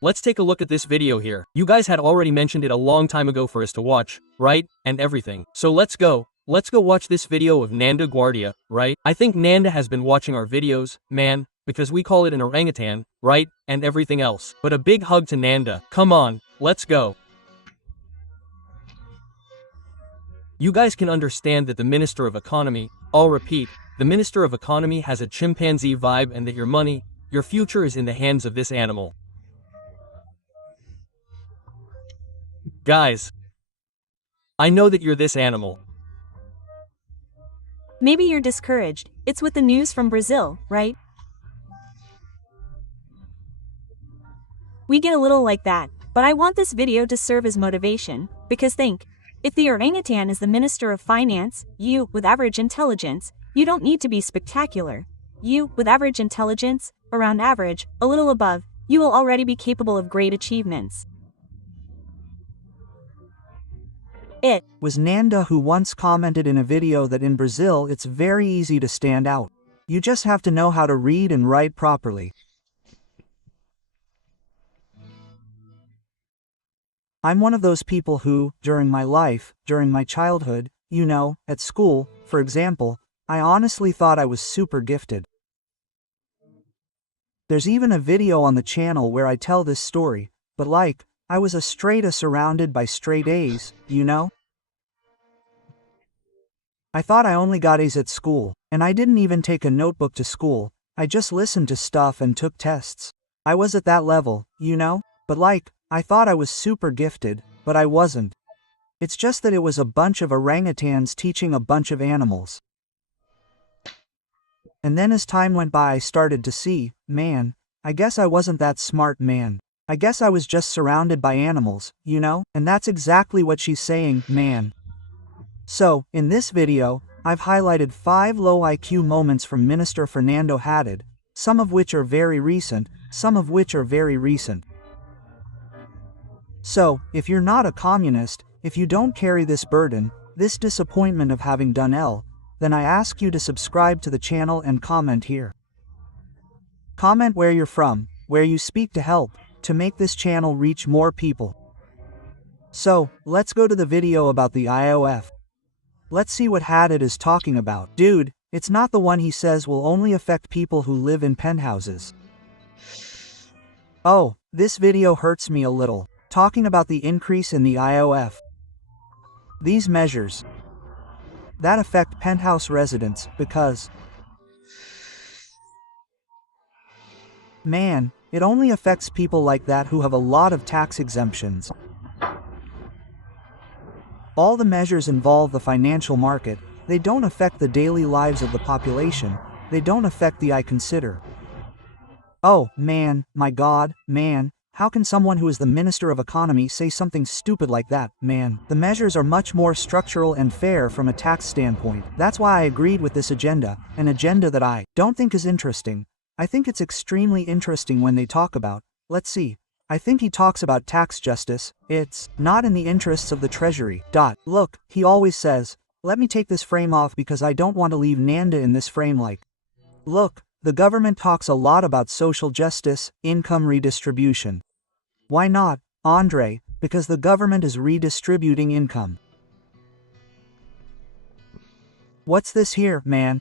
let's take a look at this video here. You guys had already mentioned it a long time ago for us to watch, right? And everything. So let's go watch this video of Nanda Guardia, right? I think Nanda has been watching our videos, man, because we call it an orangutan, right? And everything else. But a big hug to Nanda. Come on, let's go. You guys can understand that the Minister of Economy, I'll repeat, the Minister of Economy has a chimpanzee vibe and that your money, your future is in the hands of this animal. Guys, I know that you're this animal. Maybe you're discouraged. It's with the news from Brazil, right? We get a little like that, but I want this video to serve as motivation, because think, if the orangutan is the Minister of Finance, you, with average intelligence, you don't need to be spectacular. You, with average intelligence, around average, a little above, you will already be capable of great achievements. It was Nanda who once commented in a video that in Brazil it's very easy to stand out. You just have to know how to read and write properly. I'm one of those people who, during my life, during my childhood, you know, at school, for example, I honestly thought I was super gifted. There's even a video on the channel where I tell this story, but like, I was a straight A surrounded by straight A's, you know? I thought I only got A's at school, and I didn't even take a notebook to school, I just listened to stuff and took tests. I was at that level, you know? But like, I thought I was super gifted, but I wasn't. It's just that it was a bunch of orangutans teaching a bunch of animals. And then as time went by I started to see, man, I guess I wasn't that smart, man. I guess I was just surrounded by animals, you know? And that's exactly what she's saying, man. So, in this video, I've highlighted 5 low IQ moments from Minister Fernando Haddad, some of which are very recent, some of which are very recent. So, if you're not a communist, if you don't carry this burden, this disappointment of having done L, then I ask you to subscribe to the channel and comment here. Comment where you're from, where you speak to help, to make this channel reach more people. So, let's go to the video about the IOF. Let's see what Haddad is talking about. Dude, it's not the one he says will only affect people who live in penthouses. Oh, this video hurts me a little, talking about the increase in the IOF. These measures that affect penthouse residents because, man, it only affects people like that who have a lot of tax exemptions. All the measures involve the financial market, they don't affect the daily lives of the population, they don't affect the I consider. Oh, man, my God, man, how can someone who is the Minister of Economy say something stupid like that, man? The measures are much more structural and fair from a tax standpoint. That's why I agreed with this agenda, an agenda that I don't think is interesting. I think it's extremely interesting when they talk about, let's see, I think he talks about tax justice, it's not in the interests of the Treasury. Look, he always says, let me take this frame off because I don't want to leave Nanda in this frame like. Look, the government talks a lot about social justice, income redistribution. Why not, Andre? Because the government is redistributing income. What's this here, man?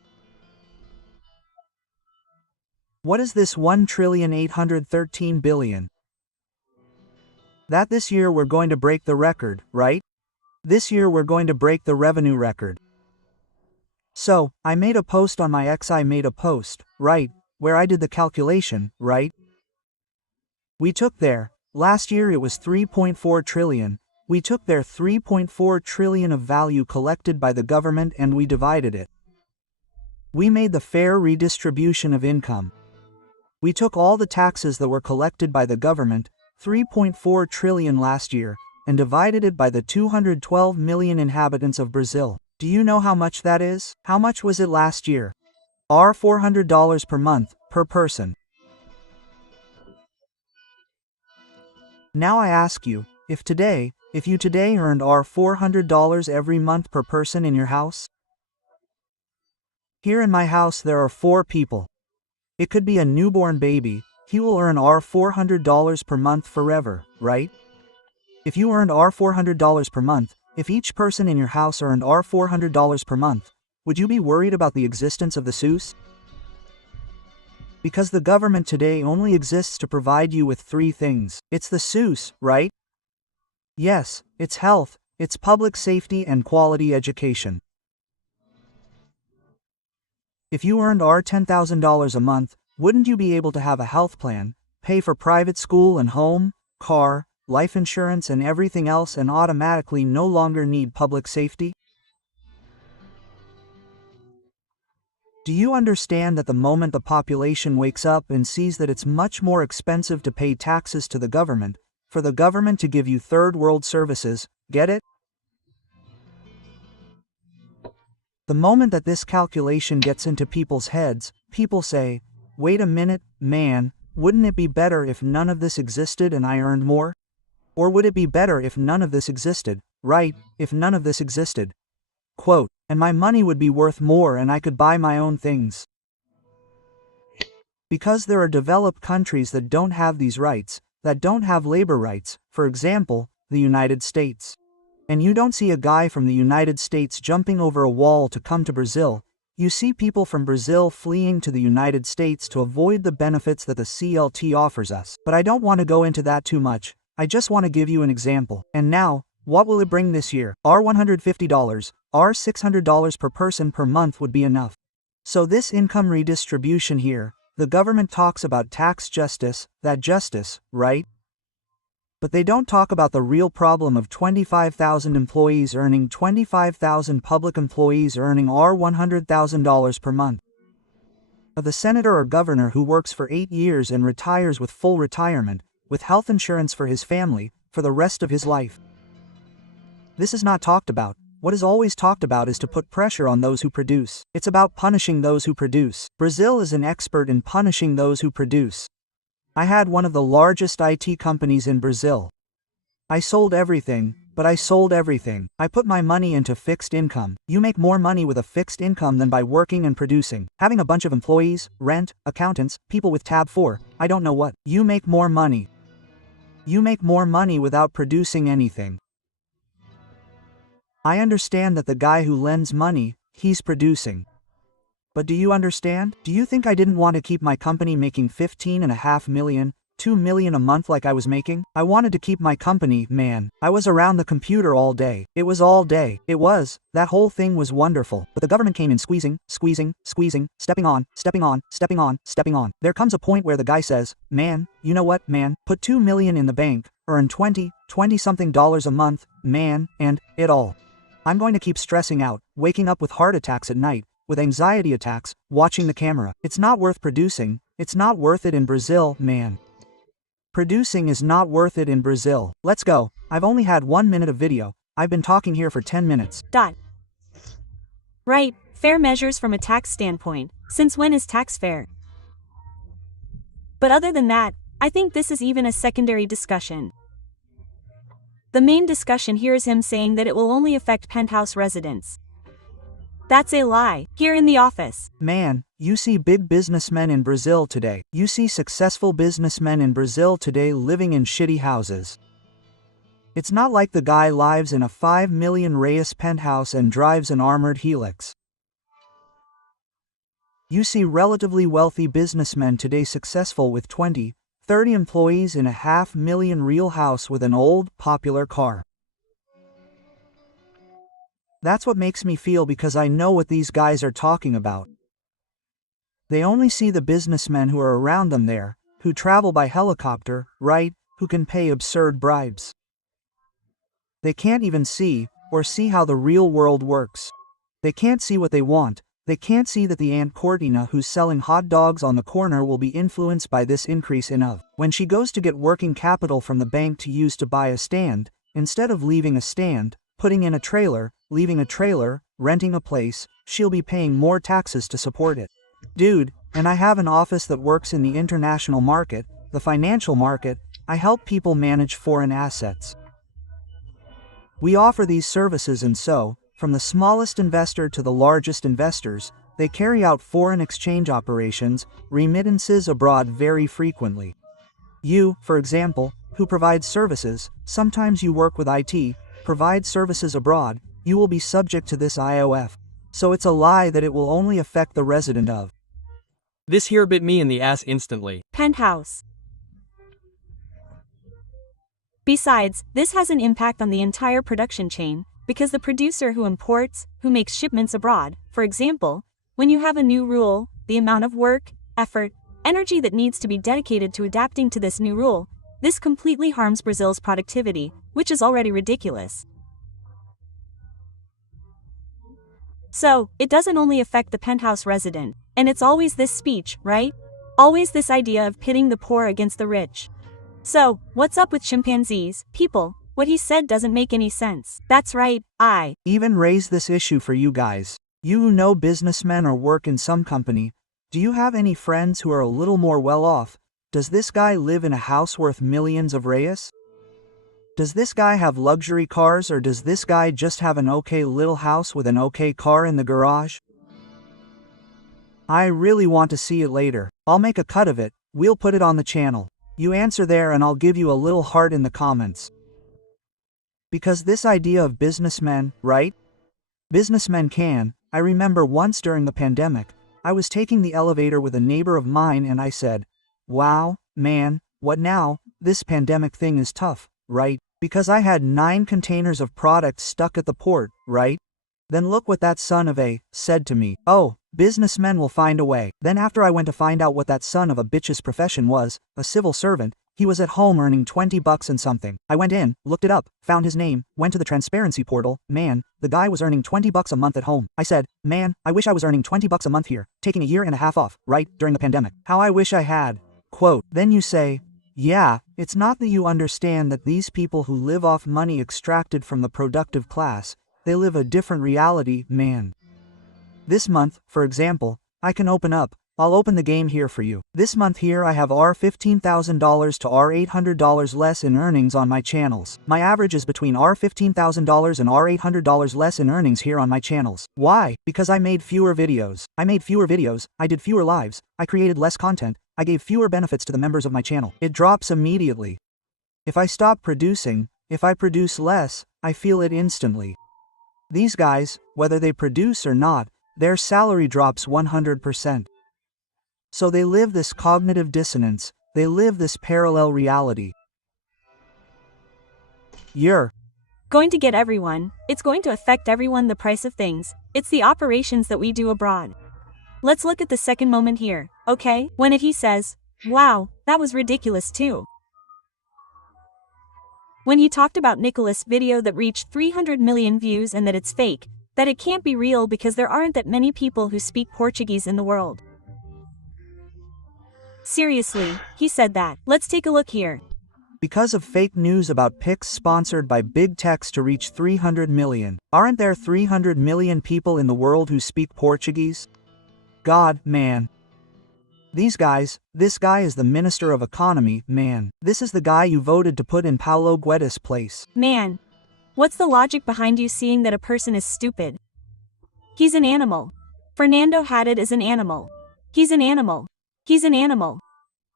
What is this 1,813 billion? That this year we're going to break the record, right? This year we're going to break the revenue record. So, I made a post on my X, I made a post, right, where I did the calculation, right? We took there, last year it was 3.4 trillion, we took there 3.4 trillion of value collected by the government and we divided it. We made the fair redistribution of income. We took all the taxes that were collected by the government, 3.4 trillion last year, and divided it by the 212 million inhabitants of Brazil. Do you know how much that is? How much was it last year? $400 per month, per person. Now I ask you, if you today earned $400 every month per person in your house? Here in my house there are 4 people. It could be a newborn baby, he will earn $400 per month forever, right? If you earned $400 per month, if each person in your house earned $400 per month, would you be worried about the existence of the SUS? Because the government today only exists to provide you with 3 things. It's the SUS, right? Yes, it's health, it's public safety and quality education. If you earned $10,000 a month, wouldn't you be able to have a health plan, pay for private school and home, car, life insurance and everything else and automatically no longer need public safety? Do you understand that the moment the population wakes up and sees that it's much more expensive to pay taxes to the government, for the government to give you third world services, get it? The moment that this calculation gets into people's heads, people say, wait a minute, man, wouldn't it be better if none of this existed and I earned more? Or would it be better if none of this existed, right, if none of this existed? Quote, and my money would be worth more and I could buy my own things. Because there are developed countries that don't have these rights, that don't have labor rights, for example, the United States. And you don't see a guy from the United States jumping over a wall to come to Brazil. You see people from Brazil fleeing to the United States to avoid the benefits that the CLT offers us. But I don't want to go into that too much. I just want to give you an example. And now, what will it bring this year? $150, $600 per person per month would be enough. So this income redistribution here, the government talks about tax justice, that justice, right? But they don't talk about the real problem of 25,000 employees earning 25,000 public employees earning $100,000 per month. Of the senator or governor who works for 8 years and retires with full retirement, with health insurance for his family, for the rest of his life. This is not talked about. What is always talked about is to put pressure on those who produce. It's about punishing those who produce. Brazil is an expert in punishing those who produce. I had one of the largest IT companies in Brazil. I sold everything, but I sold everything. I put my money into fixed income. You make more money with a fixed income than by working and producing. Having a bunch of employees, rent, accountants, people with tab 4, I don't know what. You make more money. You make more money without producing anything. I understand that the guy who lends money, he's producing. But do you understand? Do you think I didn't want to keep my company making $15.5 million, $2 million a month like I was making? I wanted to keep my company, man. I was around the computer all day. It was all day. It was. That whole thing was wonderful. But the government came in squeezing, stepping on. There comes a point where the guy says, man, you know what, man, put $2 million in the bank, earn 20-something dollars a month, man, and it all. I'm going to keep stressing out, waking up with heart attacks at night, with anxiety attacks, watching the camera. It's not worth producing. It's not worth it in Brazil, man. Producing is not worth it in Brazil. Let's go. I've only had 1 minute of video. I've been talking here for 10 minutes. Right, fair measures from a tax standpoint. Since when is tax fair? But other than that, I think this is even a secondary discussion. The main discussion here is him saying that it will only affect penthouse residents. That's a lie. Here in the office. Man, you see big businessmen in Brazil today. You see successful businessmen in Brazil today living in shitty houses. It's not like the guy lives in a 5 million reais penthouse and drives an armored Helix. You see relatively wealthy businessmen today successful with 20, 30 employees in a $500,000 real house with an old, popular car. That's what makes me feel because I know what these guys are talking about. They only see the businessmen who are around them there, who travel by helicopter, right, who can pay absurd bribes. They can't even see how the real world works. They can't see what they want. They can't see that the Aunt Cortina who's selling hot dogs on the corner will be influenced by this increase when she goes to get working capital from the bank to use to buy a stand, instead of leaving a stand, putting in a trailer, leaving a trailer, renting a place, she'll be paying more taxes to support it. Dude, and I have an office that works in the international market, the financial market. I help people manage foreign assets. We offer these services and so, from the smallest investor to the largest investors, They carry out foreign exchange operations, remittances abroad very frequently. You, for example, who provides services, sometimes you work with IT, provide services abroad, you will be subject to this IOF. So it's a lie that it will only affect the resident of. This here bit me in the ass instantly. Penthouse. Besides, this has an impact on the entire production chain, because the producer who imports, who makes shipments abroad, for example, when you have a new rule, the amount of work, effort, energy that needs to be dedicated to adapting to this new rule, this completely harms Brazil's productivity, which is already ridiculous. So, it doesn't only affect the penthouse resident, and it's always this speech, right? Always this idea of pitting the poor against the rich. So, what's up with chimpanzees, people? What he said doesn't make any sense. That's right, I even raise this issue for you guys. You who know businessmen or work in some company, do you have any friends who are a little more well off? Does this guy live in a house worth millions of reais? Does this guy have luxury cars, or does this guy just have an okay little house with an okay car in the garage? I really want to see it later. I'll make a cut of it, we'll put it on the channel. You answer there and I'll give you a little heart in the comments. Because this idea of businessmen, right? Businessmen can. I remember once during the pandemic, I was taking the elevator with a neighbor of mine and I said, "Wow, man, what now? This pandemic thing is tough, right?" Because I had 9 containers of products stuck at the port, right? Then look what that son of a said to me. "Oh, businessmen will find a way." Then after I went to find out what that son of a bitch's profession was, a civil servant, he was at home earning $20 and something. I went in, looked it up, found his name, went to the transparency portal, man, the guy was earning $20 a month at home. I said, "Man, I wish I was earning $20 a month here, taking a year and a half off, right, during the pandemic. How I wish I had." Quote. Then you say, yeah, it's not that you understand that these people who live off money extracted from the productive class, they live a different reality, man. This month, for example, I'll open the game here for you. This month here I have $15,000 to $800 less in earnings on my channels. My average is between $15,000 and $800 less in earnings here on my channels. Why? Because I made fewer videos. I did fewer lives, I created less content, I gave fewer benefits to the members of my channel. It drops immediately. If I stop producing, if I produce less, I feel it instantly. These guys, whether they produce or not, their salary drops 100%. So they live this cognitive dissonance, they live this parallel reality. You're going to get everyone, it's going to affect everyone, the price of things, it's the operations that we do abroad. Let's look at the second moment here, okay? When he says, "Wow, that was ridiculous too." When he talked about Nicholas' video that reached 300 million views and that it's fake, that it can't be real because there aren't that many people who speak Portuguese in the world. Seriously, he said that. Let's take a look here. Because of fake news about pics sponsored by big techs to reach 300 million. Aren't there 300 million people in the world who speak Portuguese? God, man. These guys, this guy is the Minister of Economy, man. This is the guy you voted to put in Paulo Guedes' place. Man. What's the logic behind you seeing that a person is stupid? He's an animal. Fernando Haddad is an animal. He's an animal. He's an animal.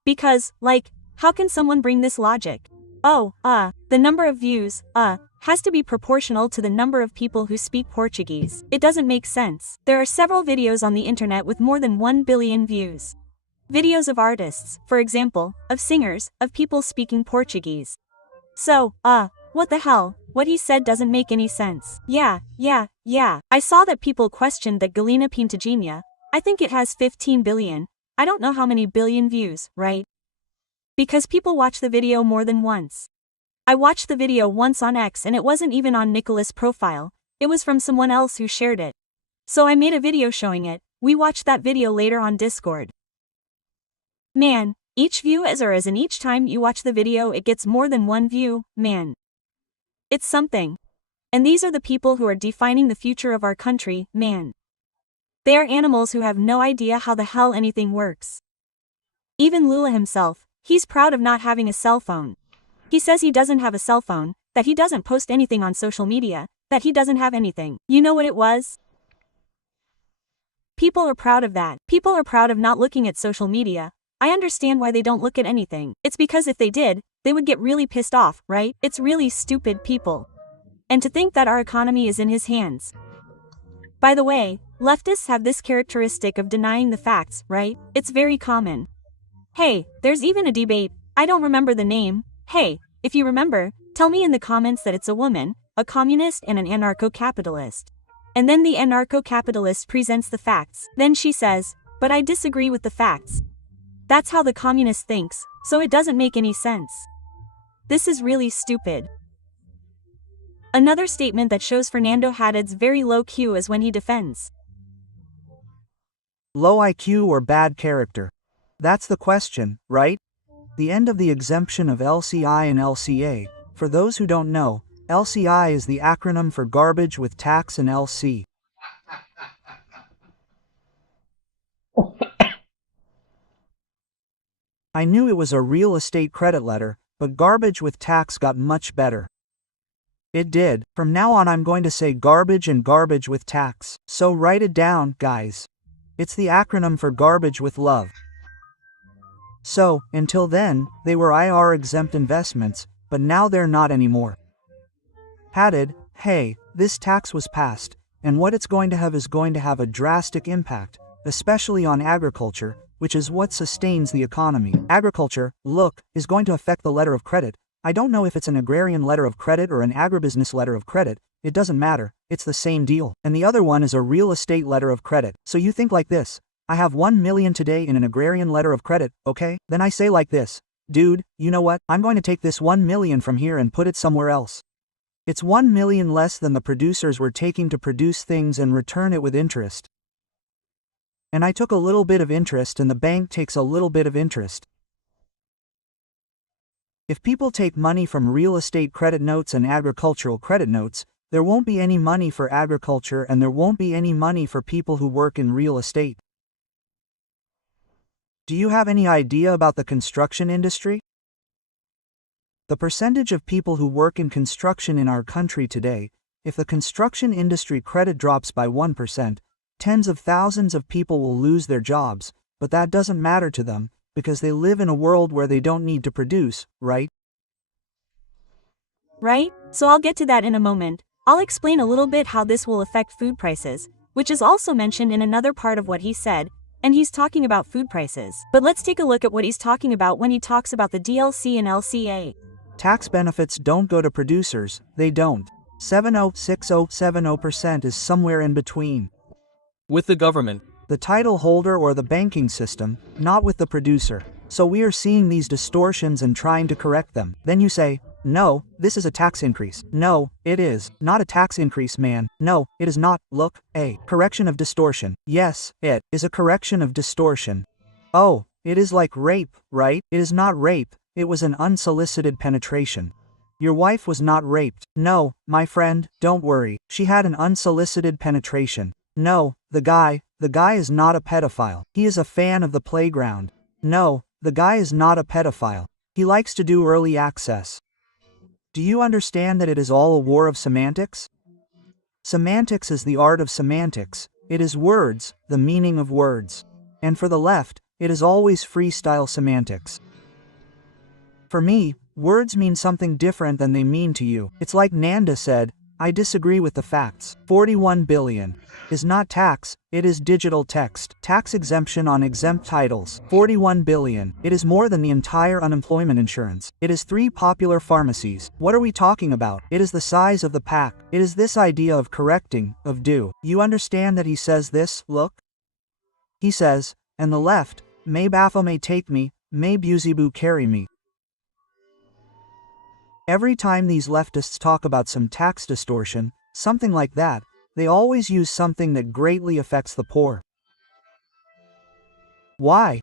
Because, like, how can someone bring this logic? Oh, the number of views, has to be proportional to the number of people who speak Portuguese. It doesn't make sense. There are several videos on the internet with more than 1 billion views. Videos of artists, for example, of singers, of people speaking Portuguese. So, what the hell? What he said doesn't make any sense. Yeah. I saw that people questioned that Galinha Pintadinha. I think it has 15 billion. I don't know how many billion views, right? Because people watch the video more than once. I watched the video once on X and it wasn't even on Nicholas' profile, it was from someone else who shared it. So I made a video showing it, we watched that video later on Discord. Man, each view as in each time you watch the video it gets more than 1 view, man. It's something. And these are the people who are defining the future of our country, man. They are animals who have no idea how the hell anything works. Even Lula himself, he's proud of not having a cell phone. He says he doesn't have a cell phone, that he doesn't post anything on social media, that he doesn't have anything. You know what it was? People are proud of that. People are proud of not looking at social media. I understand why they don't look at anything. It's because if they did, they would get really pissed off, right? It's really stupid people. And to think that our economy is in his hands. By the way, leftists have this characteristic of denying the facts, right? It's very common. Hey, there's even a debate. I don't remember the name. Hey, if you remember, tell me in the comments that it's a woman, a communist and an anarcho-capitalist. And then the anarcho-capitalist presents the facts. Then she says, but I disagree with the facts. That's how the communist thinks, so it doesn't make any sense. This is really stupid. Another statement that shows Fernando Haddad's very low Q is when he defends. Low IQ or bad character? That's the question, right? The end of the exemption of LCI and LCA. For those who don't know, LCI is the acronym for garbage with tax and LC. I knew it was a real estate credit letter, but garbage with tax got much better. It did. From now on I'm going to say garbage and garbage with tax. So write it down, guys. It's the acronym for garbage with love. So, until then, they were IR exempt investments, but now they're not anymore. Haddad, hey, this tax was passed, and what it's going to have is going to have a drastic impact, especially on agriculture, which is what sustains the economy. Agriculture, look, is going to affect the letter of credit. I don't know if it's an agrarian letter of credit or an agribusiness letter of credit, it doesn't matter, it's the same deal. And the other one is a real estate letter of credit. So you think like this, I have 1 million today in an agrarian letter of credit, okay? Then I say like this, dude, you know what, I'm going to take this 1 million from here and put it somewhere else. It's 1 million less than the producers were taking to produce things and return it with interest. And I took a little bit of interest and the bank takes a little bit of interest. If people take money from real estate credit notes and agricultural credit notes, there won't be any money for agriculture and there won't be any money for people who work in real estate. Do you have any idea about the construction industry? The percentage of people who work in construction in our country today, if the construction industry credit drops by 1%, tens of thousands of people will lose their jobs, but that doesn't matter to them, because they live in a world where they don't need to produce, right? Right? So I'll get to that in a moment. I'll explain a little bit how this will affect food prices, which is also mentioned in another part of what he said, and he's talking about food prices. But let's take a look at what he's talking about when he talks about the DLC and LCA. Tax benefits don't go to producers, they don't. 706070% is somewhere in between. With the government. The title holder or the banking system, not with the producer. So we are seeing these distortions and trying to correct them. Then you say, no, this is a tax increase. No, it is not a tax increase, man. No, it is not. Look, a correction of distortion. Yes, it is a correction of distortion. Oh, it is like rape, right? It is not rape, it was an unsolicited penetration. Your wife was not raped. No, my friend, don't worry, she had an unsolicited penetration. No, the guy is not a pedophile. He is a fan of the playground. No, the guy is not a pedophile. He likes to do early access. Do you understand that it is all a war of semantics? Semantics is the art of semantics. It is words, the meaning of words. And for the left, it is always freestyle semantics. For me, words mean something different than they mean to you. It's like Nanda said, I disagree with the facts. 41 billion is not tax, it is digital text. Tax exemption on exempt titles. 41 billion. It is more than the entire unemployment insurance. It is 3 popular pharmacies. What are we talking about? It is the size of the pack. It is this idea of correcting, of do. You understand that he says this, look? He says, and the left, may Baphomet take me, may Beelzebub carry me. Every time these leftists talk about some tax distortion, something like that, they always use something that greatly affects the poor. Why?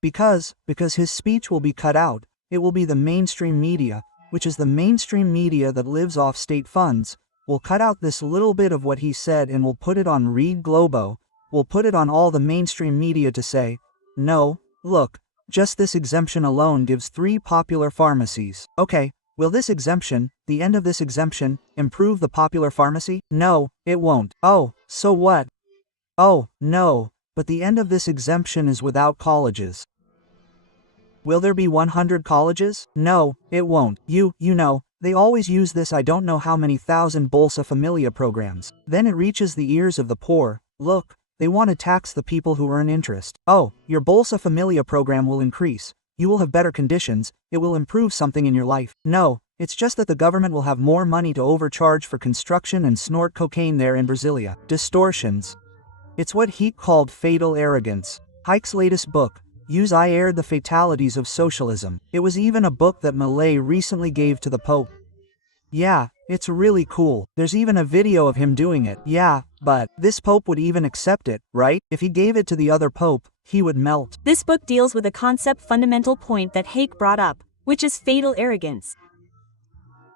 Because his speech will be cut out, it will be the mainstream media, which is the mainstream media that lives off state funds, will cut out this little bit of what he said and will put it on Read Globo, will put it on all the mainstream media to say, no, look, just this exemption alone gives 3 popular pharmacies. Okay. Will this exemption, the end of this exemption, improve the popular pharmacy? No, it won't. Oh, so what? Oh, no, but the end of this exemption is without colleges. Will there be 100 colleges? No, it won't. You know, they always use this I don't know how many thousand Bolsa Familia programs. Then it reaches the ears of the poor. Look, they want to tax the people who earn interest. Oh, your Bolsa Familia program will increase. You will have better conditions, it will improve something in your life. No, it's just that the government will have more money to overcharge for construction and snort cocaine there in Brasilia. Distortions. It's what he called fatal arrogance. Hayek's latest book, Use I aired the fatalities of socialism. It was even a book that Malay recently gave to the Pope. Yeah, it's really cool. There's even a video of him doing it. Yeah, but this Pope would even accept it, right? If he gave it to the other Pope, he would melt. This book deals with a concept fundamental point that Hayek brought up, which is fatal arrogance.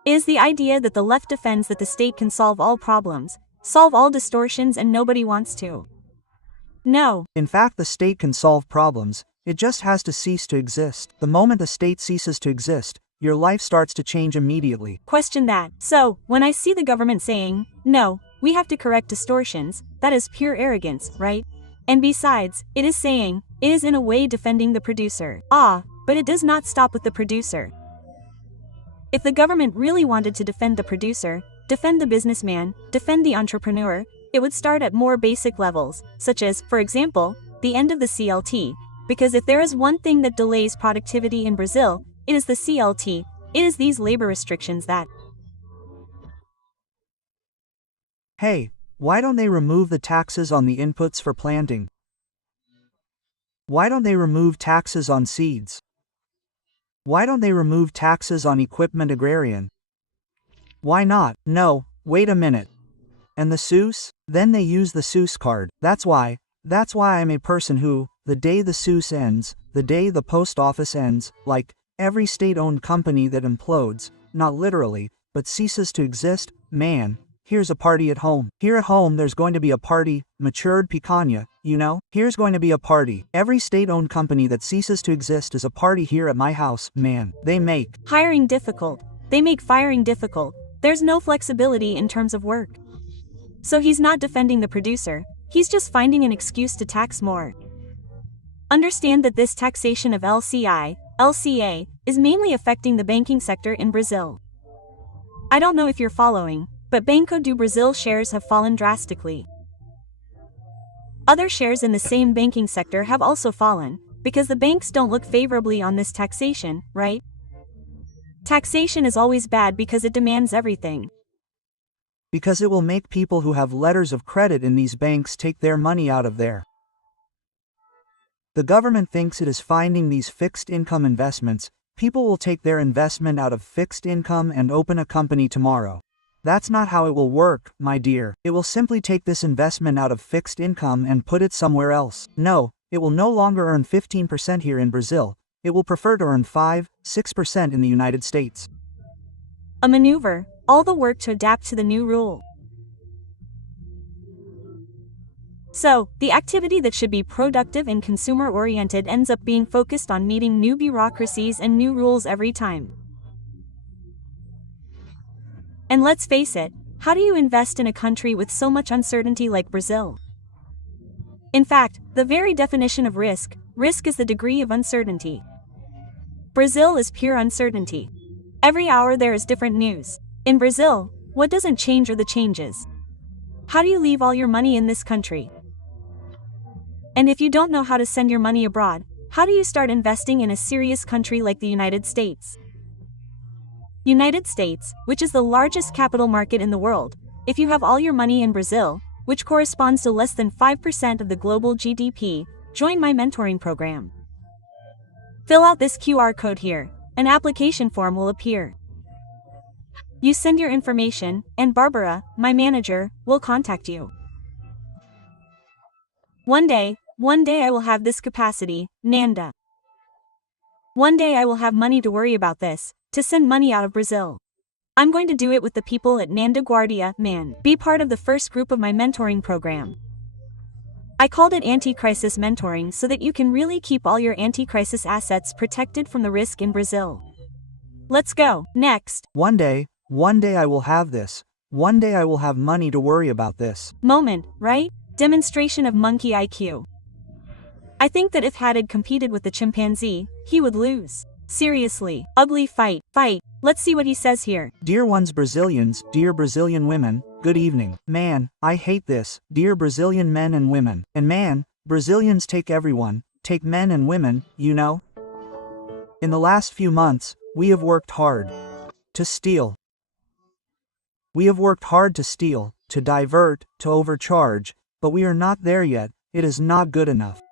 It is the idea that the left defends that the state can solve all problems, solve all distortions, and nobody wants to. No. In fact, the state can solve problems. It just has to cease to exist. The moment the state ceases to exist, your life starts to change immediately. Question that. So, when I see the government saying, no, we have to correct distortions, that is pure arrogance, right? And besides, it is saying, it is in a way defending the producer. But it does not stop with the producer. If the government really wanted to defend the producer, defend the businessman, defend the entrepreneur, it would start at more basic levels, such as, for example, the end of the CLT. Because if there is one thing that delays productivity in Brazil, it is the CLT, it is these labor restrictions that. Hey, why don't they remove the taxes on the inputs for planting? Why don't they remove taxes on seeds? Why don't they remove taxes on equipment agrarian? Why not? No, wait a minute. And the SUS? Then they use the SUS card. That's why I'm a person who, the day the SUS ends, the day the post office ends, like, every state-owned company that implodes, not literally, but ceases to exist, man, here's a party at home. Here at home there's going to be a party, matured picanha, you know? Here's going to be a party. Every state-owned company that ceases to exist is a party here at my house, man. They make hiring difficult. They make firing difficult. There's no flexibility in terms of work. So he's not defending the producer, he's just finding an excuse to tax more. Understand that this taxation of LCA, is mainly affecting the banking sector in Brazil. I don't know if you're following, but Banco do Brasil shares have fallen drastically. Other shares in the same banking sector have also fallen, because the banks don't look favorably on this taxation, right? Taxation is always bad because it demands everything. Because it will make people who have letters of credit in these banks take their money out of there. The government thinks it is finding these fixed income investments. People will take their investment out of fixed income and open a company tomorrow. That's not how it will work, my dear. It will simply take this investment out of fixed income and put it somewhere else. No, it will no longer earn 15% here in Brazil. It will prefer to earn 5-6% in the United States. A maneuver, all the work to adapt to the new rule. So, the activity that should be productive and consumer-oriented ends up being focused on meeting new bureaucracies and new rules every time. And let's face it, how do you invest in a country with so much uncertainty like Brazil? In fact, the very definition of risk is the degree of uncertainty. Brazil is pure uncertainty. Every hour there is different news. In Brazil, what doesn't change are the changes. How do you leave all your money in this country? And if you don't know how to send your money abroad, how do you start investing in a serious country like the United States? United States, which is the largest capital market in the world, if you have all your money in Brazil, which corresponds to less than 5% of the global GDP, join my mentoring program. Fill out this QR code here. An application form will appear. You send your information, and Barbara, my manager, will contact you. One day I will have this capacity, Nanda. One day I will have money to worry about this, to send money out of Brazil. I'm going to do it with the people at Nanda Guardia, man. Be part of the first group of my mentoring program. I called it anti-crisis mentoring so that you can really keep all your anti-crisis assets protected from the risk in Brazil. Let's go. Next. One day I will have this. One day I will have money to worry about this. Moment, right? Demonstration of monkey IQ. I think that if had competed with the chimpanzee, he would lose. Seriously, ugly fight. Let's see what he says here. Dear ones Brazilians, dear Brazilian women, good evening. Man, I hate this, dear Brazilian men and women. And man, Brazilians take everyone, take men and women, you know? In the last few months, we have worked hard to steal. We have worked hard to steal, to divert, to overcharge, but we are not there yet. It is not good enough.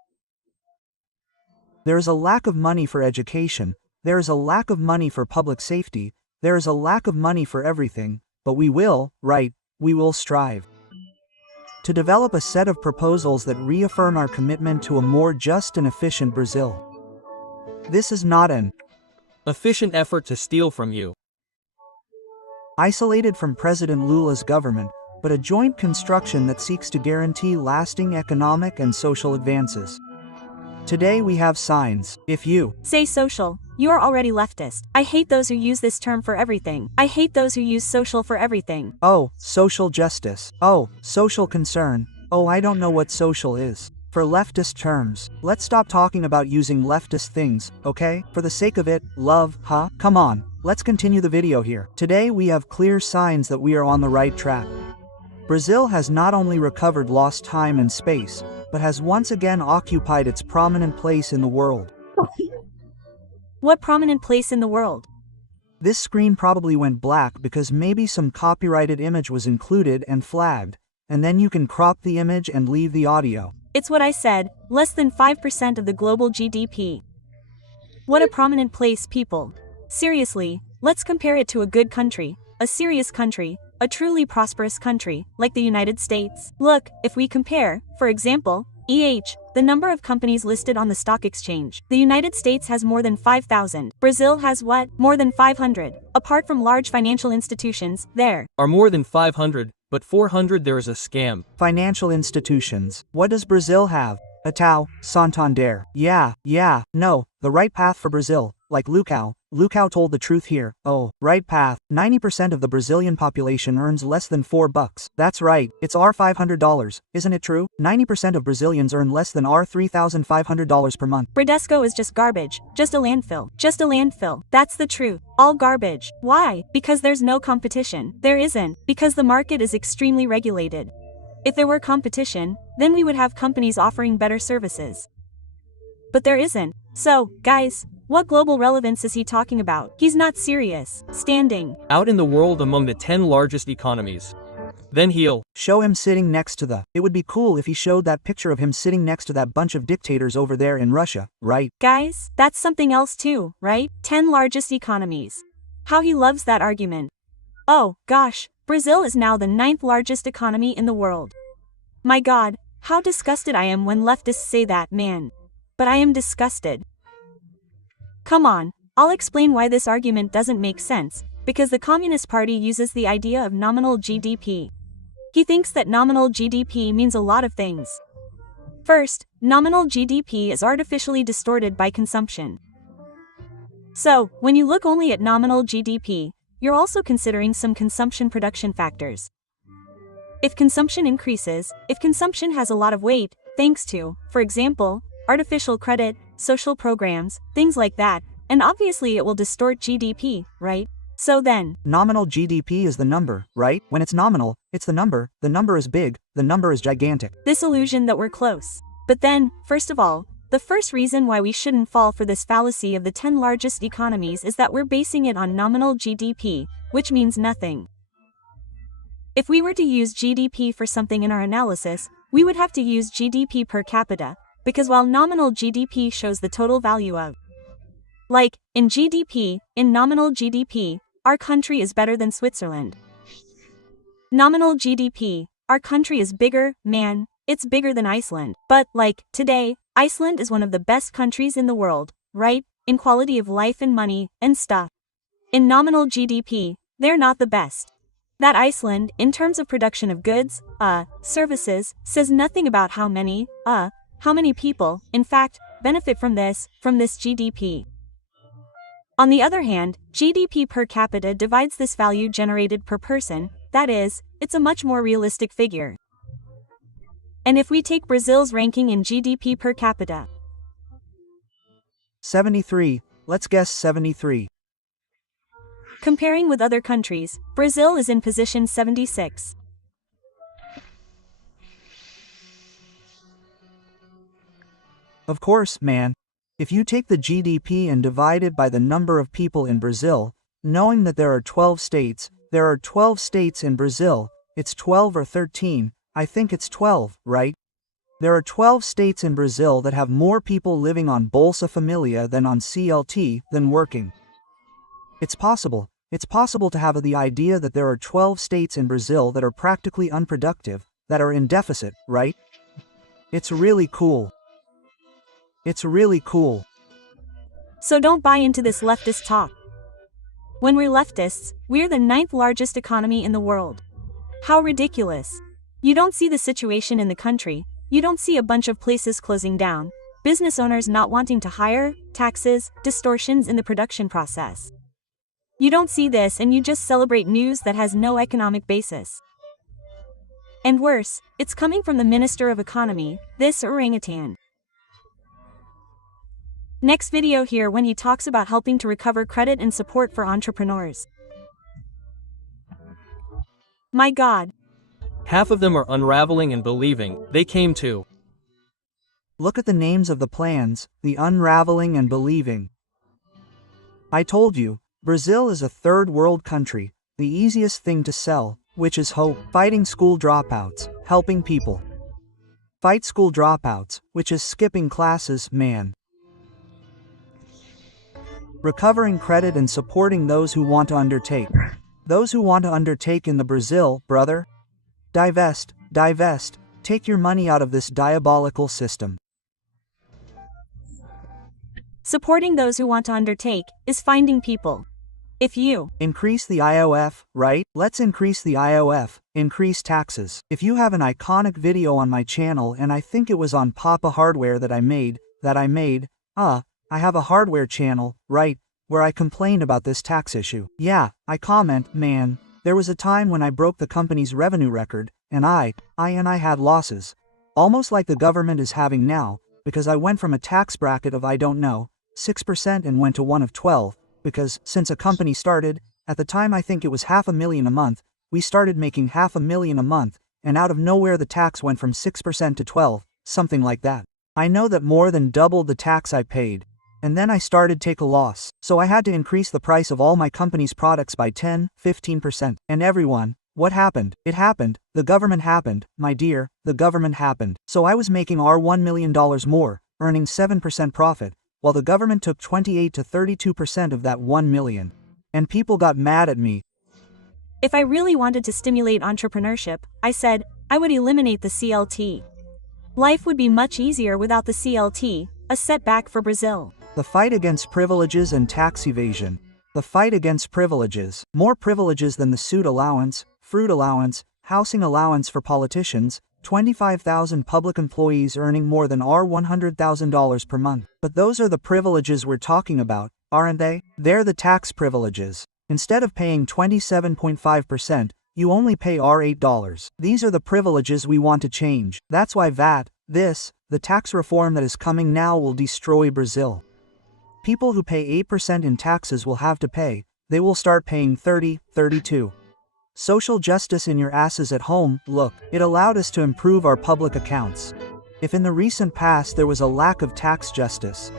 There is a lack of money for education, there is a lack of money for public safety, there is a lack of money for everything, but we will strive to develop a set of proposals that reaffirm our commitment to a more just and efficient Brazil. This is not an efficient effort to steal from you, isolated from President Lula's government, but a joint construction that seeks to guarantee lasting economic and social advances. Today we have signs. If you say social, you are already leftist. I hate those who use this term for everything. I hate those who use social for everything. Oh, social justice. Oh, social concern. Oh, I don't know what social is. For leftist terms, let's stop talking about using leftist things, okay? For the sake of it, love, huh? Come on, let's continue the video here. Today we have clear signs that we are on the right track. Brazil has not only recovered lost time and space, but has once again occupied its prominent place in the world. What prominent place in the world? This screen probably went black because maybe some copyrighted image was included and flagged, and then you can crop the image and leave the audio. It's what I said, less than 5% of the global GDP. What a prominent place, people. Seriously, let's compare it to a good country, a serious country, a truly prosperous country, like the United States. Look, if we compare, for example, the number of companies listed on the stock exchange. The United States has more than 5,000. Brazil has what? More than 500. Apart from large financial institutions, there are more than 500, but 400 there is a scam. Financial institutions. What does Brazil have? Itaú, Santander. Yeah, no, the right path for Brazil, like Lucao told the truth here. Oh, right path. 90% of the Brazilian population earns less than $4. That's right, it's our $500, isn't it true? 90% of Brazilians earn less than our $3,500 per month. Bradesco is just garbage, just a landfill. That's the truth, all garbage. Why? Because there's no competition. There isn't, because the market is extremely regulated. If there were competition, then we would have companies offering better services. But there isn't. So, guys, what global relevance is he talking about? He's not serious. Standing out in the world among the 10 largest economies. Then he'll show him sitting next to the. It would be cool if he showed that picture of him sitting next to that bunch of dictators over there in Russia, right? Guys, that's something else too, right? 10 largest economies. How he loves that argument. Oh, gosh, Brazil is now the 9th largest economy in the world. My God, how disgusted I am when leftists say that, man. But I am disgusted. Come on, I'll explain why this argument doesn't make sense, because the Communist Party uses the idea of nominal GDP. He thinks that nominal GDP means a lot of things. First, nominal GDP is artificially distorted by consumption. So, when you look only at nominal GDP, you're also considering some consumption production factors. If consumption increases, if consumption has a lot of weight, thanks to, for example, artificial credit, social programs, things like that, and obviously it will distort GDP, right? So then, nominal GDP is the number, right? When it's nominal, it's the number is big, the number is gigantic. This illusion that we're close. But then, first of all, the first reason why we shouldn't fall for this fallacy of the 10 largest economies is that we're basing it on nominal GDP, which means nothing. If we were to use GDP for something in our analysis, we would have to use GDP per capita, because while nominal GDP shows the total value of, like, in nominal GDP, our country is better than Switzerland. Nominal GDP, our country is bigger, man, it's bigger than Iceland. But, like, today, Iceland is one of the best countries in the world, right? In quality of life and money, and stuff. In nominal GDP, they're not the best. That Iceland, in terms of production of goods, services, says nothing about how many people, in fact, benefit from this GDP. On the other hand, GDP per capita divides this value generated per person, that is, it's a much more realistic figure. And if we take Brazil's ranking in GDP per capita? 73, let's guess 73. Comparing with other countries, Brazil is in position 76. Of course, man. If you take the GDP and divide it by the number of people in Brazil, knowing that there are 12 states in Brazil, it's 12 or 13, I think it's 12, right? There are 12 states in Brazil that have more people living on Bolsa Familia than on CLT than working. It's possible to have the idea that there are 12 states in Brazil that are practically unproductive, that are in deficit, right? It's really cool. It's really cool. So don't buy into this leftist talk. When we're leftists, we're the 9th largest economy in the world. How ridiculous. You don't see the situation in the country, you don't see a bunch of places closing down, business owners not wanting to hire, taxes, distortions in the production process. You don't see this and you just celebrate news that has no economic basis. And worse, it's coming from the Minister of Economy, this orangutan. Next video here when he talks about helping to recover credit and support for entrepreneurs. My God. Half of them are unraveling and believing, they came too. Look at the names of the plans, the unraveling and believing. I told you, Brazil is a third world country, the easiest thing to sell, which is hope. Fighting school dropouts, helping people. Fight school dropouts, which is skipping classes, man. Recovering credit and supporting those who want to undertake. Those who want to undertake in the Brazil, brother. Divest, take your money out of this diabolical system. Supporting those who want to undertake is finding people. If you increase the IOF, right? Let's increase the IOF, increase taxes. If you have an iconic video on my channel and I think it was on Papa Hardware that I made, I have a hardware channel, right, where I complained about this tax issue. Yeah, I comment, man. There was a time when I broke the company's revenue record, and I had losses. Almost like the government is having now, because I went from a tax bracket of 6% and went to one of 12, because since a company started, at the time I think it was $500,000 a month, we started making $500,000 a month, and out of nowhere the tax went from 6% to 12, something like that. I know that more than doubled the tax I paid. And then I started take a loss, so I had to increase the price of all my company's products by 10, 15%. And everyone, what happened? It happened, the government happened, my dear, the government happened. So I was making $1 million more, earning 7% profit, while the government took 28 to 32% of that 1 million. And people got mad at me. If I really wanted to stimulate entrepreneurship, I said, I would eliminate the CLT. Life would be much easier without the CLT, a setback for Brazil. The fight against privileges and tax evasion. The fight against privileges. More privileges than the suit allowance, fruit allowance, housing allowance for politicians, 25,000 public employees earning more than $100,000 per month. But those are the privileges we're talking about, aren't they? They're the tax privileges. Instead of paying 27.5%, you only pay $8. These are the privileges we want to change. That's why the tax reform that is coming now will destroy Brazil. People who pay 8% in taxes will have to pay, they will start paying 30, 32. Social justice in your asses at home, look, it allowed us to improve our public accounts. If in the recent past there was a lack of tax justice.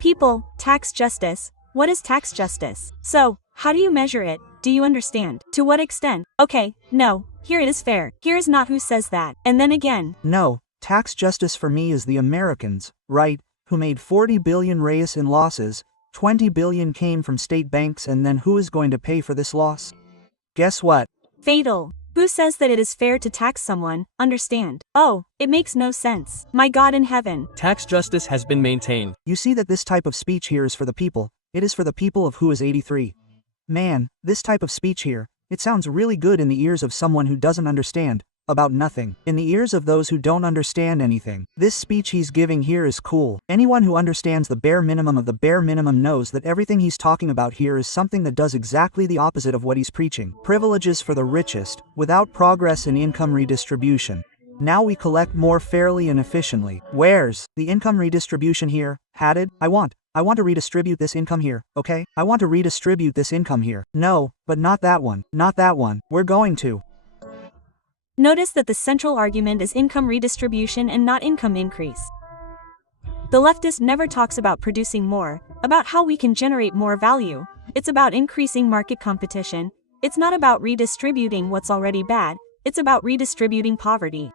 People, tax justice, what is tax justice? So, how do you measure it? Do you understand? To what extent? Okay, no, here it is fair. Here is not who says that. And then again. No, tax justice for me is the Americans, right? Who made 40 billion reais in losses, 20 billion came from state banks, and then who is going to pay for this loss? Guess what? Fatal. Who says that it is fair to tax someone, understand? Oh, it makes no sense. My God in heaven. Tax justice has been maintained. You see that this type of speech here is for the people, it is for the people of who is 83. Man, this type of speech here, it sounds really good in the ears of someone who doesn't understand, about nothing. In the ears of those who don't understand anything. This speech he's giving here is cool. Anyone who understands the bare minimum of the bare minimum knows that everything he's talking about here is something that does exactly the opposite of what he's preaching. Privileges for the richest, without progress in income redistribution. Now we collect more fairly and efficiently. Where's the income redistribution here? Hatted? I want to redistribute this income here, okay? I want to redistribute this income here. No, but not that one. Not that one. We're going to. Notice that the central argument is income redistribution and not income increase. The leftist never talks about producing more, about how we can generate more value. It's about increasing market competition. It's not about redistributing what's already bad, it's about redistributing poverty.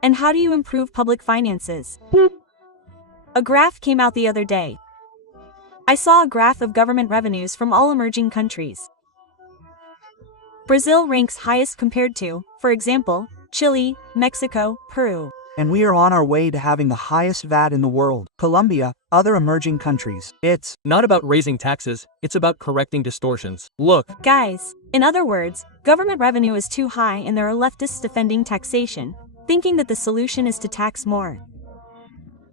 And how do you improve public finances? A graph came out the other day. I saw a graph of government revenues from all emerging countries. Brazil ranks highest compared to, for example, Chile, Mexico, Peru. And we are on our way to having the highest VAT in the world. Colombia, other emerging countries. It's not about raising taxes, it's about correcting distortions. Look. Guys, in other words, government revenue is too high and there are leftists defending taxation, thinking that the solution is to tax more.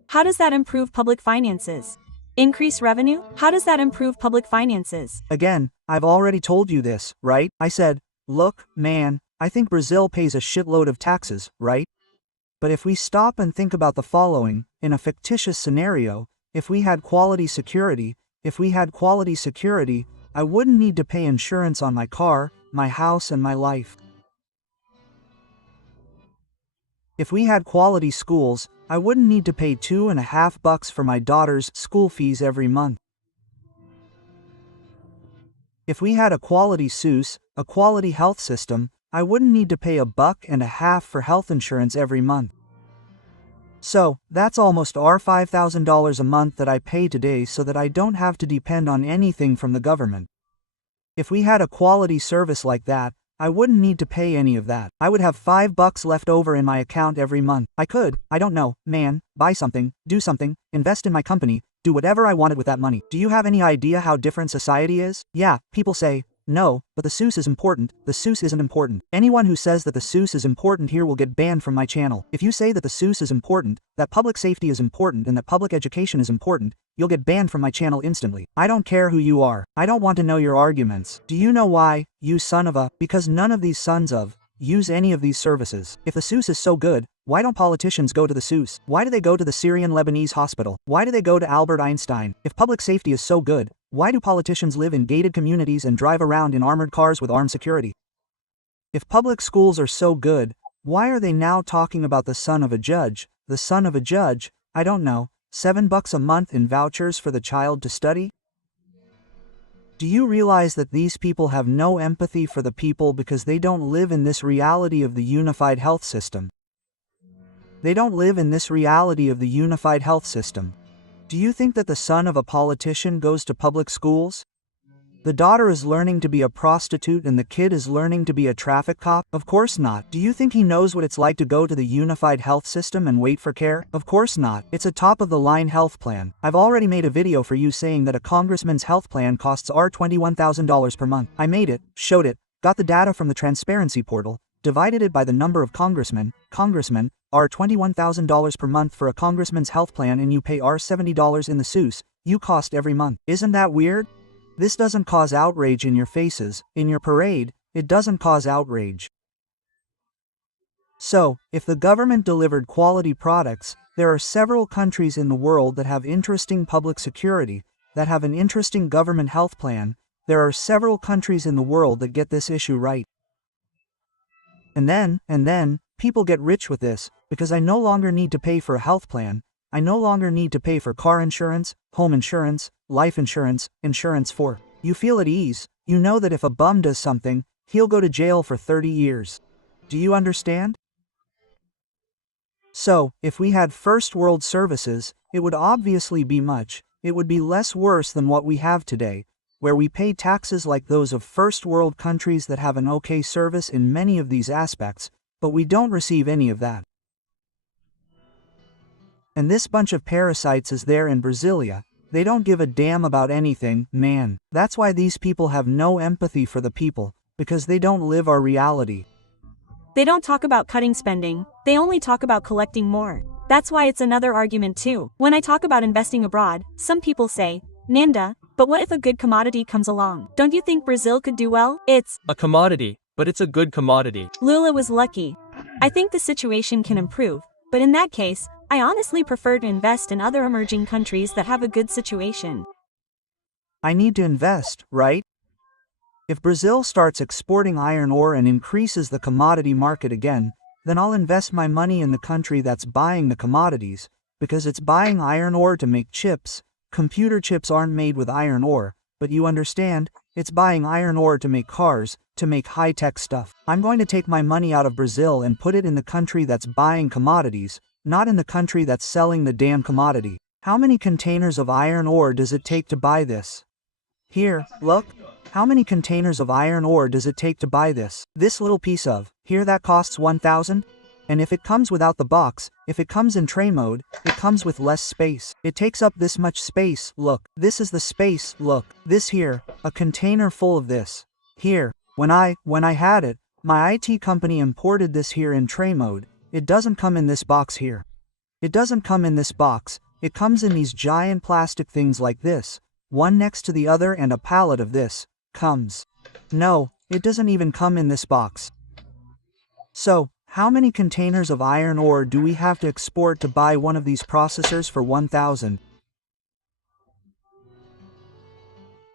How does that improve public finances? Increase revenue? How does that improve public finances? Again, I've already told you this, right? I said, look, man, I think Brazil pays a shitload of taxes, right? But if we stop and think about the following, in a fictitious scenario, if we had quality security, I wouldn't need to pay insurance on my car, my house and my life. If we had quality schools, I wouldn't need to pay $2.50 for my daughter's school fees every month. If we had a quality SUS, a quality health system, I wouldn't need to pay $1.50 for health insurance every month. So, that's almost $5,000 a month that I pay today so that I don't have to depend on anything from the government. If we had a quality service like that, I wouldn't need to pay any of that. I would have $5 left over in my account every month. I could, I don't know, man, buy something, do something, invest in my company, do whatever I wanted with that money. Do you have any idea how different society is? Yeah, people say, no, but the SUS is important. The SUS isn't important. Anyone who says that the SUS is important here will get banned from my channel. If you say that the SUS is important, that public safety is important and that public education is important, you'll get banned from my channel instantly. I don't care who you are. I don't want to know your arguments. Do you know why, you son of a? Because none of these sons of use any of these services. If the SUS is so good, why don't politicians go to the SUS? Why do they go to the Syrian Lebanese hospital? Why do they go to Albert Einstein? If public safety is so good, why do politicians live in gated communities and drive around in armored cars with armed security? If public schools are so good, why are they now talking about the son of a judge? The son of a judge, I don't know, $7 a month in vouchers for the child to study? Do you realize that these people have no empathy for the people because they don't live in this reality of the unified health system? They don't live in this reality of the unified health system. Do you think that the son of a politician goes to public schools? The daughter is learning to be a prostitute and the kid is learning to be a traffic cop? Of course not. Do you think he knows what it's like to go to the unified health system and wait for care? Of course not. It's a top-of-the-line health plan. I've already made a video for you saying that a congressman's health plan costs $21,000 per month. I made it, showed it, got the data from the transparency portal, divided it by the number of congressmen, $21,000 per month for a congressman's health plan and you pay $70 in the SUS, you cost every month. Isn't that weird? This doesn't cause outrage in your faces, in your parade, it doesn't cause outrage. So, if the government delivered quality products, there are several countries in the world that have interesting public security, that have an interesting government health plan, there are several countries in the world that get this issue right. And then, people get rich with this, because I no longer need to pay for a health plan, I no longer need to pay for car insurance, home insurance, life insurance, insurance for. You feel at ease, you know that if a bum does something, he'll go to jail for 30 years. Do you understand? So, if we had first world services, it would obviously be it would be less worse than what we have today, where we pay taxes like those of first world countries that have an okay service in many of these aspects, but we don't receive any of that. And this bunch of parasites is there in Brasilia, they don't give a damn about anything, man. That's why these people have no empathy for the people, because they don't live our reality. They don't talk about cutting spending, they only talk about collecting more. That's why it's another argument too. When I talk about investing abroad, some people say, Nanda, but what if a good commodity comes along? Don't you think Brazil could do well? It's a commodity, but it's a good commodity. Lula was lucky. I think the situation can improve, but in that case, I honestly prefer to invest in other emerging countries that have a good situation. I need to invest, right? If Brazil starts exporting iron ore and increases the commodity market again, then I'll invest my money in the country that's buying the commodities, because it's buying iron ore to make chips. Computer chips aren't made with iron ore, but you understand, it's buying iron ore to make cars, to make high-tech stuff. I'm going to take my money out of Brazil and put it in the country that's buying commodities, not in the country that's selling the damn commodity. How many containers of iron ore does it take to buy this? Here, look. How many containers of iron ore does it take to buy this? This little piece of, here that costs 1,000? And if it comes without the box, if it comes in tray mode, it comes with less space. It takes up this much space, look. This is the space, look. This here, a container full of this. Here, when I had it, my IT company imported this here in tray mode. It doesn't come in this box here. It doesn't come in this box, it comes in these giant plastic things like this, one next to the other, and a pallet of this comes. No, it doesn't even come in this box. So, how many containers of iron ore do we have to export to buy one of these processors for 1,000?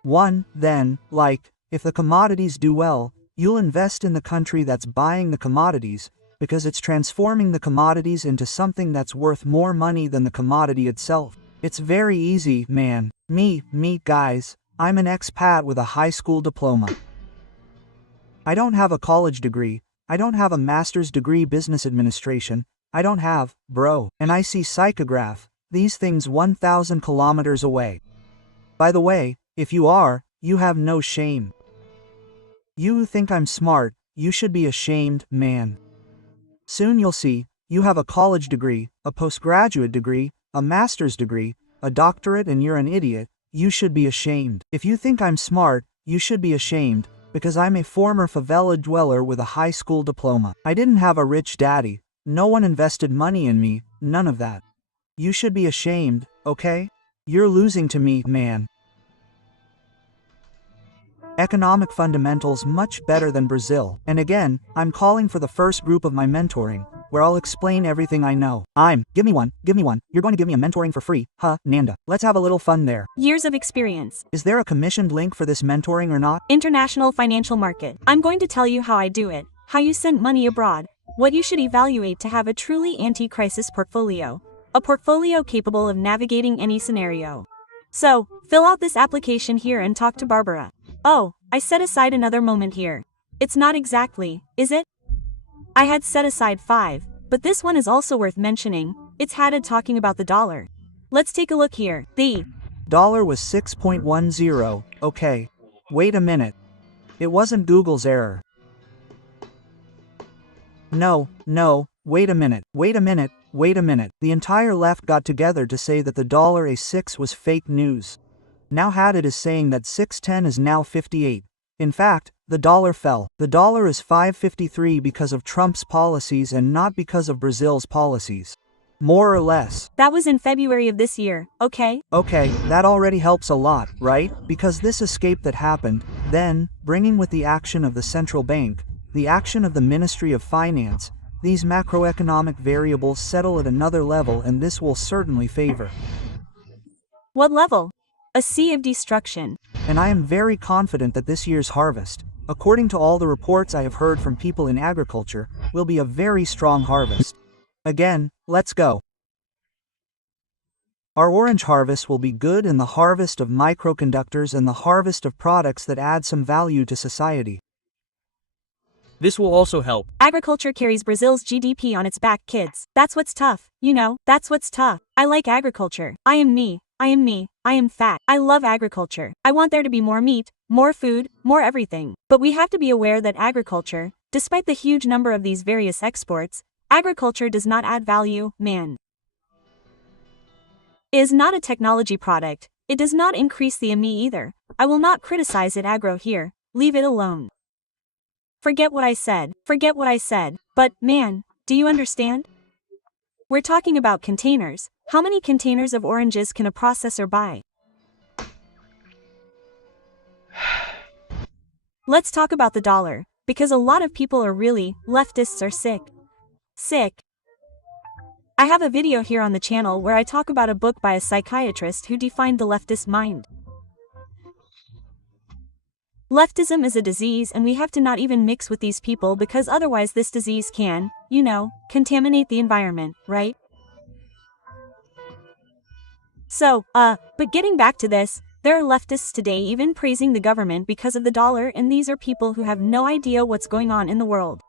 One, then, like, if the commodities do well, you'll invest in the country that's buying the commodities, because it's transforming the commodities into something that's worth more money than the commodity itself. It's very easy, man. Me, guys. I'm an expat with a high school diploma. I don't have a college degree, I don't have a master's degree business administration, I don't have, bro, an IC psychograph, these things 1,000 kilometers away. By the way, if you are, you have no shame. You who think I'm smart, you should be ashamed, man. Soon you'll see, you have a college degree, a postgraduate degree, a master's degree, a doctorate, and you're an idiot. You should be ashamed. If you think I'm smart, you should be ashamed, because I'm a former favela dweller with a high school diploma. I didn't have a rich daddy, no one invested money in me, none of that. You should be ashamed, okay? You're losing to me, man. Economic fundamentals much better than Brazil. And again, I'm calling for the first group of my mentoring, where I'll explain everything I know. Give me one. You're going to give me a mentoring for free, huh, Nanda? Let's have a little fun there. Years of experience. Is there a commissioned link for this mentoring or not? International financial market. I'm going to tell you how I do it, how you send money abroad, what you should evaluate to have a truly anti-crisis portfolio. A portfolio capable of navigating any scenario. So, fill out this application here and talk to Barbara. Oh, I set aside another moment here. It's not exactly, is it? I had set aside 5, but this one is also worth mentioning. It's Haddad talking about the dollar. Let's take a look here. The dollar was 6.10, okay. Wait a minute. It wasn't Google's error. No, wait a minute. The entire left got together to say that the $6 was fake news. Now Haddad is saying that 6.10 is now 58. In fact, the dollar fell. The dollar is 5.53 because of Trump's policies and not because of Brazil's policies. More or less. That was in February of this year, okay? Okay, that already helps a lot, right? Because this escape that happened, then, bringing with the action of the central bank, the action of the Ministry of Finance, these macroeconomic variables settle at another level, and this will certainly favor. What level? A sea of destruction. And I am very confident that this year's harvest, according to all the reports I have heard from people in agriculture, will be a very strong harvest. Again, let's go. Our orange harvest will be good, and the harvest of microconductors and the harvest of products that add some value to society. This will also help. Agriculture carries Brazil's GDP on its back, kids. That's what's tough, you know, that's what's tough. I like agriculture. I am fat. I love agriculture. I want there to be more meat, more food, more everything. But we have to be aware that agriculture, despite the huge number of these various exports, agriculture does not add value, man. It is not a technology product. It does not increase the ME either. I will not criticize it agro here. Leave it alone. Forget what I said. But, man, do you understand? We're talking about containers. How many containers of oranges can a processor buy? Let's talk about the dollar, because a lot of people are really, leftists are sick. Sick. I have a video here on the channel where I talk about a book by a psychiatrist who defined the leftist mind. Leftism is a disease and we have to not even mix with these people because otherwise this disease can, you know, contaminate the environment, right? So, but getting back to this, there are leftists today even praising the government because of the dollar, and these are people who have no idea what's going on in the world.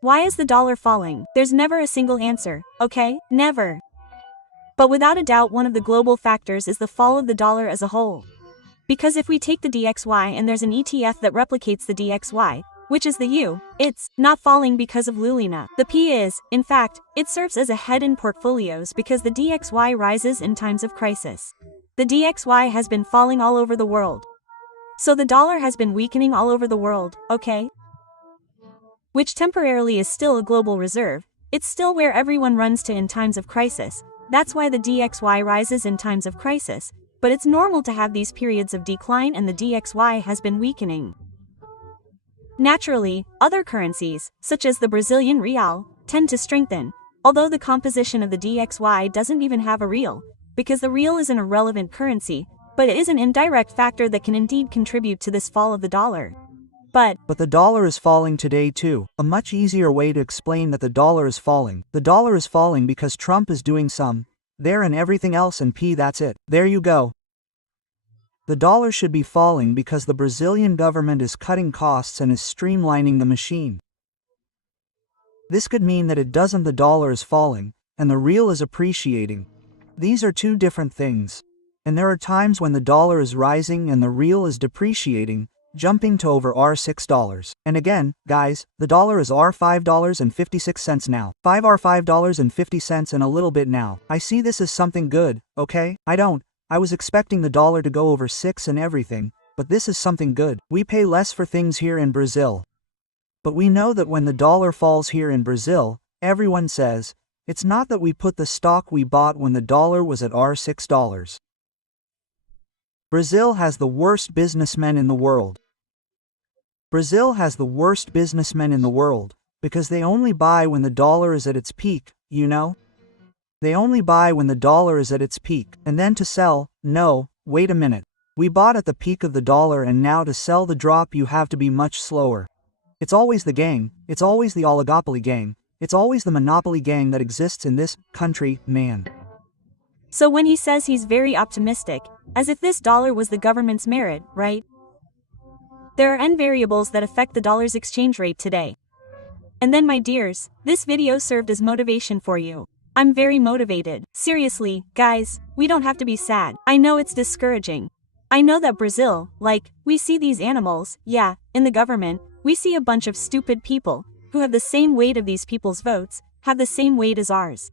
Why is the dollar falling? There's never a single answer, okay? Never. But without a doubt one of the global factors is the fall of the dollar as a whole. Because if we take the DXY and there's an ETF that replicates the DXY, which is the U, it's not falling because of Lulina. The P is, in fact, it serves as a head in portfolios because the DXY rises in times of crisis. The DXY has been falling all over the world. So the dollar has been weakening all over the world, okay? Which temporarily is still a global reserve, it's still where everyone runs to in times of crisis. That's why the DXY rises in times of crisis, but it's normal to have these periods of decline and the DXY has been weakening. Naturally, other currencies, such as the Brazilian real, tend to strengthen, although the composition of the DXY doesn't even have a real, because the real is an irrelevant currency, but it is an indirect factor that can indeed contribute to this fall of the dollar. But the dollar is falling today too. A much easier way to explain that the dollar is falling. The dollar is falling because Trump is doing some, there and everything else and P that's it. There you go. The dollar should be falling because the Brazilian government is cutting costs and is streamlining the machine. This could mean that it doesn't, the dollar is falling, and the real is appreciating. These are two different things. And there are times when the dollar is rising and the real is depreciating, jumping to over $6. And again, guys, the dollar is $5.56 now. $5.50 and a little bit now. I see this as something good, okay? I was expecting the dollar to go over 6 and everything, but this is something good. We pay less for things here in Brazil. But we know that when the dollar falls here in Brazil, everyone says, it's not that we put the stock we bought when the dollar was at $6. Brazil has the worst businessmen in the world. Brazil has the worst businessmen in the world, because they only buy when the dollar is at its peak, you know? They only buy when the dollar is at its peak, and then to sell, no, wait a minute. We bought at the peak of the dollar and now to sell the drop you have to be much slower. It's always the gang, it's always the oligopoly gang, it's always the monopoly gang that exists in this country, man. So when he says he's very optimistic, as if this dollar was the government's merit, right? There are n variables that affect the dollar's exchange rate today. And then my dears, this video served as motivation for you. I'm very motivated. Seriously, guys, we don't have to be sad. I know it's discouraging. I know that Brazil, like, we see these animals, yeah, in the government, we see a bunch of stupid people, who have the same weight of these people's votes, have the same weight as ours.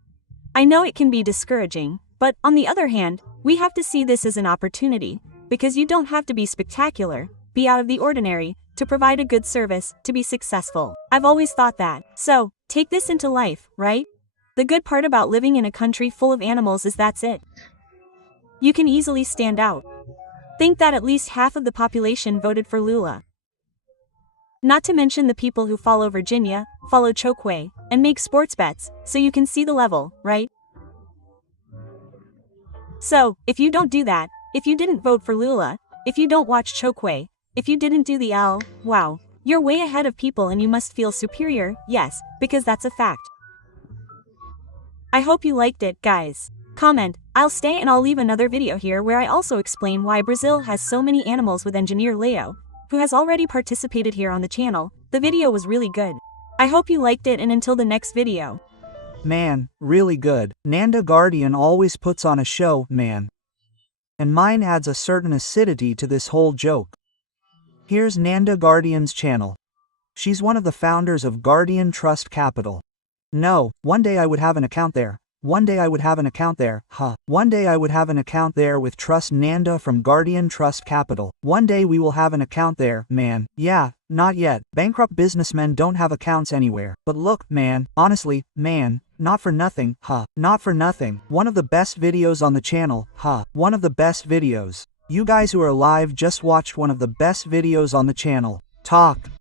I know it can be discouraging, but on the other hand, we have to see this as an opportunity, because you don't have to be spectacular, be out of the ordinary, to provide a good service, to be successful. I've always thought that. So, take this into life, right? The good part about living in a country full of animals is that's it. You can easily stand out. Think that at least half of the population voted for Lula. Not to mention the people who follow Virginia, follow Chokwe, and make sports bets, so you can see the level, right? So, if you don't do that, if you didn't vote for Lula, if you don't watch Chokwe, if you didn't do the L, wow, you're way ahead of people and you must feel superior, yes, because that's a fact. I hope you liked it, guys. Comment, I'll stay and I'll leave another video here where I also explain why Brazil has so many animals with engineer Leo, who has already participated here on the channel. The video was really good. I hope you liked it and until the next video. Man, really good. Nanda Guardian always puts on a show, man. And mine adds a certain acidity to this whole joke. Here's Nanda Guardian's channel. She's one of the founders of Guardian Trust Capital. No, one day I would have an account there. One day I would have an account there, huh. One day I would have an account there with Trust Nanda from Guardian Trust Capital. One day we will have an account there, man. Yeah, not yet. Bankrupt businessmen don't have accounts anywhere. But look, man, honestly, man, not for nothing, huh. Not for nothing. One of the best videos on the channel, huh. One of the best videos. You guys who are live just watched one of the best videos on the channel. Talk.